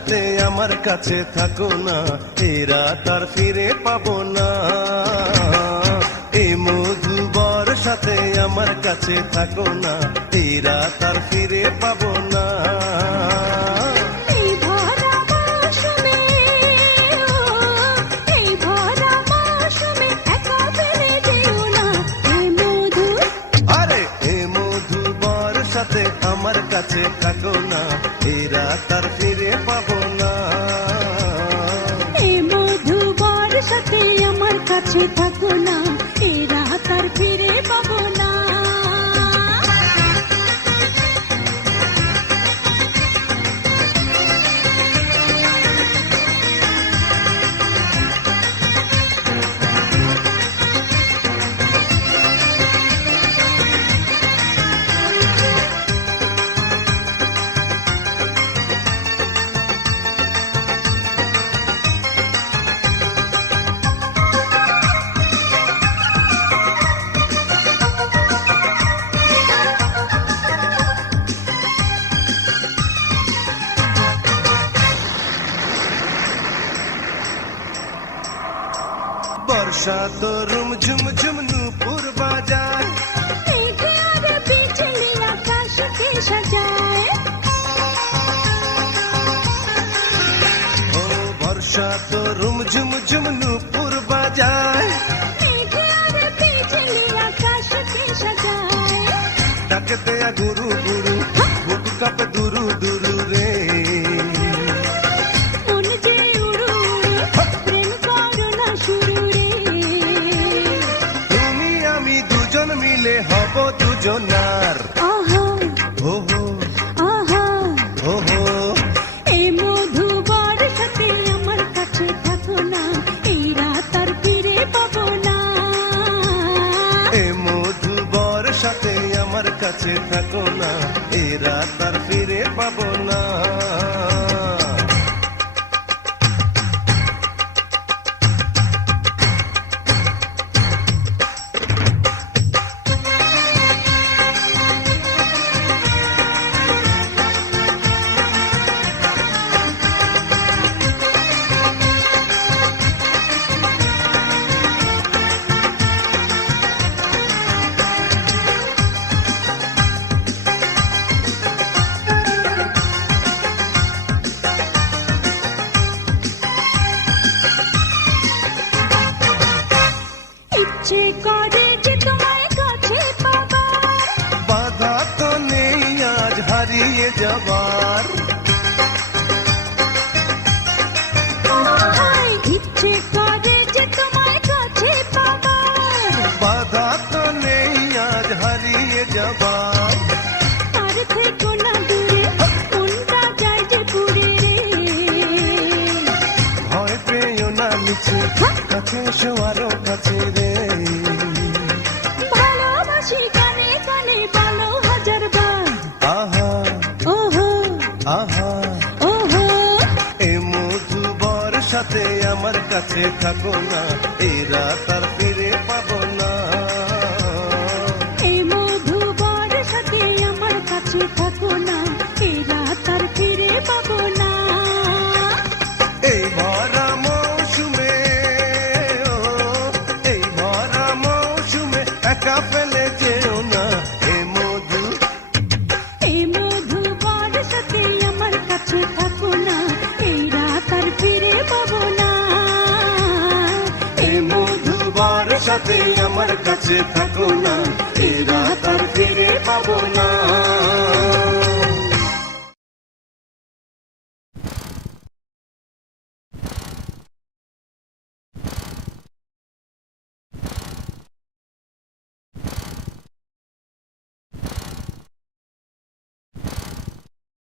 সাথে আমার কাছে থাকো না, এই রাত আর ফিরে পাবো না। এই মধুবর সাথে আমার কাছে থাকো না, এই রাত আর ফিরে পাবো না। আমার কাছে থাকো না, এই রাত আর ফিরে পাবো না। এই মধুবর সাথে আমার কাছে থাকো না, এই রাত আর ফিরে পাবো না। বর্ষা তো রুমঝুম ঝুম নূপুর বাজায়, বিজলি আকাশকে সাজায়। ও বর্ষা তো রুমঝুম ঝুম নূপুর বাজায়, বিজলি আকাশকে সাজায়। ডাকে দেয়া গুরু গুরু বুক কাঁপে দুরু দুরু রে। মিলে হব দুজনার ওহো ওহো ওহো ওহো। এই মধুবর সাথে আমার কাছে থাকো না, এই রাত আর ফিরে পাবো না। এই মধুবর সাথে আমার কাছে থাকো না, এই রাত আর ফিরে পাবো না। ইচ্ছে করে যে তোমায় কাছে পাবার, বাধা তো নেই আজ হারিয়ে যাবার। ইচ্ছে করে যে তোমায় কাছে পাবার, বাধা তো নেই আজ হারিয়ে যাবার। তার থেকো না দূরে, কোনটা যায় যে পুরে রে। ভয় পেও না নিচে, কাছে এসো আরো কাছে রে। ভালোবাসি কানে কানে বলো হাজার বার, আহা ওহো আহা। ওহো। এই মধুবর সাথে আমার কাছে থাকো না, এই রাত আর ফিরে পাবো না। এই মধুবর সাথে আমার কাছে থাকো না, এই রাত আর ফিরে পাবো না। এই ভরা মৌসুমে ও এই ভরা মৌসুমে একা ফেলে যেও না। এই মধুবর সাথে আমার কাছে থাকো না, এই রাত আর ফিরে পাবো না। এই মধুবর সাথে আমার কাছে থাকো না, এই রাত আর ফিরে পাবো না।